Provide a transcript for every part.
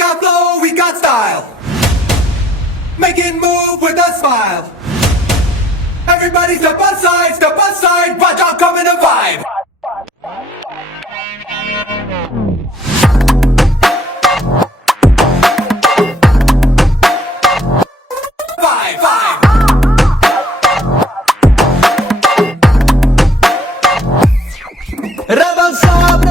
got flow, we got style. Making move with a smile. Everybody step aside, watch out, come in a vibe. Rebels up,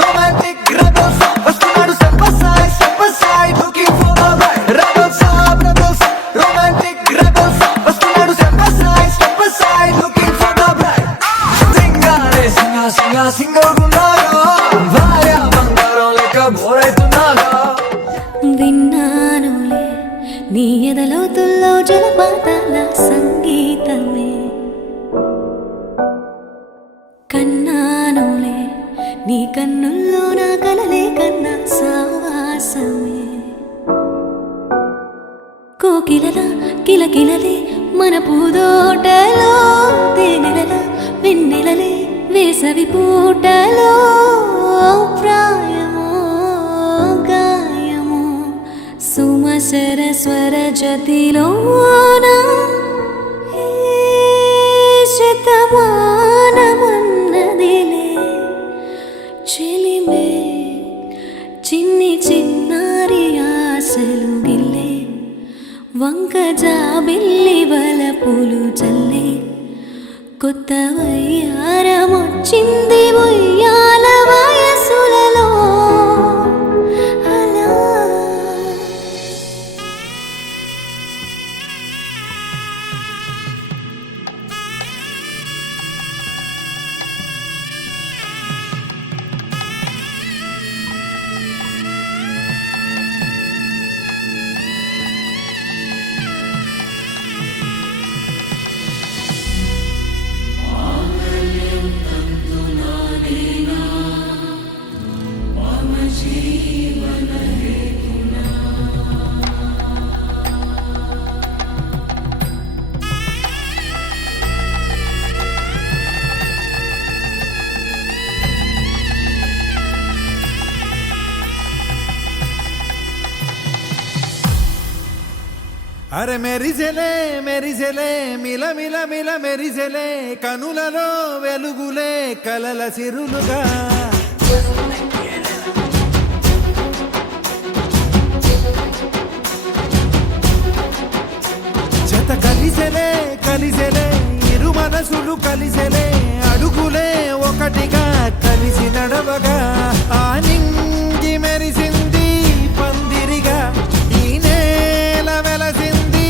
romantic rebels up. Vastunnadu step aside, looking for the right. Rebels up, romantic rebels up. Vastunnadu step aside, looking for the right. Singare, singagunaga, varya bangaram leka boraitunaga. విన్నానులే నీ ఎదలోతుల్లో జలపాతాల సంగీతమే, కన్నానులే నీ కన్నుల్లో నా కలలే కన్నా సావాసమే. కోకిలల కిలకిలలే మన పూదోటలో, తేనెలల వెన్నెలలే వేసవి పూటలో. ప్రాయమో గాయమో సుమసర స్వర జతిలోన శతమానమన్నదిలే చెలిమే. చిన్ని చిన్నారి ఆశలు గిల్లే, వంక జాబిల్లి వలపులు చల్లే. కొత్త వయ్యారమొచ్చింది ఉయ్యాల వయసులలో అలా. అరే మెరిసెలే మెరిసెలే మిల మిల మిల మెరిసెలే, కనులలో వెలుగులే కలల సిరులుగా. జత కలిసెలే కలిసెలే ఇరు మనసులు కలిసెలే, అడుగులే ఒకటిగా కలిసి నడవగా. ఆ నింగి మెరిసింది పందిరిగా, ఈ నేల వెలసింది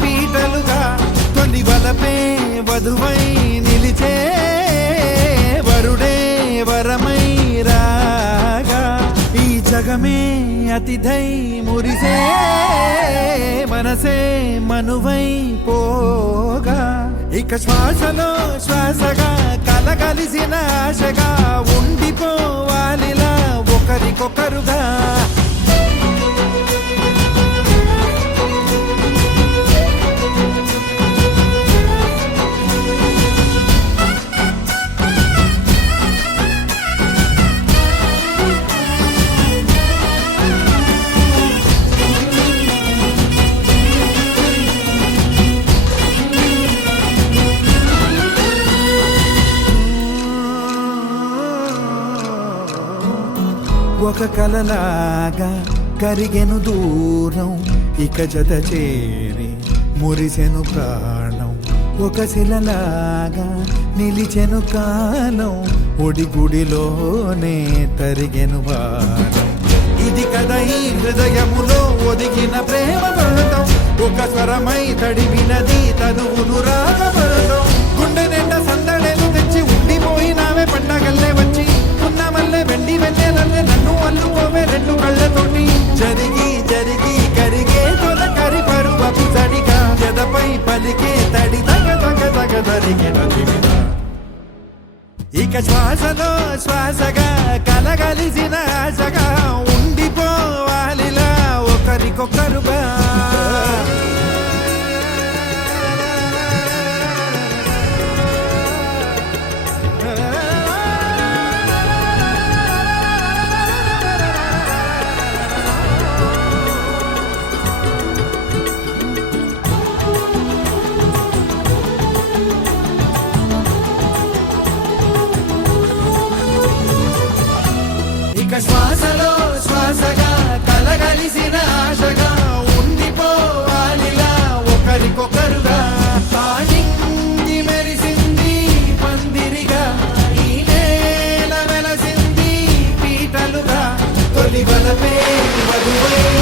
పీటలుగా. తొలి వలపే వధువై నిలిచే, వరుడే వరమై రాగా. ఈ జగమే అతిథై మురిసే, మనసే మనువై పోగా. ఇక శ్వాసలో శ్వాసగా కలగలిసిన ఆశగా, ఉండిపోవాలిలా ఒకరికొకరుగా. ఒక కలలాగా కరిగెను దూరం, ఇక జత చేరి మురిసెను ప్రాణం. ఒక శిలలాగా నిలిచెను కాలం, ఒడిగుడిలోనే తరిగెను బాణం. ఇది కదా ఈ హృదయములో ఒదిగిన ప్రేమ బంధం, ఒక స్వరమై తడివినది తనువును రాగబంధం. గుండె నిండా సందడేలు తెచ్చి ఉండిపోయినావే పండగల్లే వచ్చి, ఉన్నమల్లే వెండి వెన్నెలల్లే నన్ను అల్లుకోవే రెండు కళ్ళతోటి. జరిగి జరిగి కరిగే తొలకరి పరువపు తడిగా, జదపై పలికే తడి తగ తగ తగ తరిగిన దివిన. ఇక శ్వాసలో శ్వాసగా కలగలిసిన ఆశగా, ఉండిపోవాలిలా ఒకరికొకరుగా. చదువే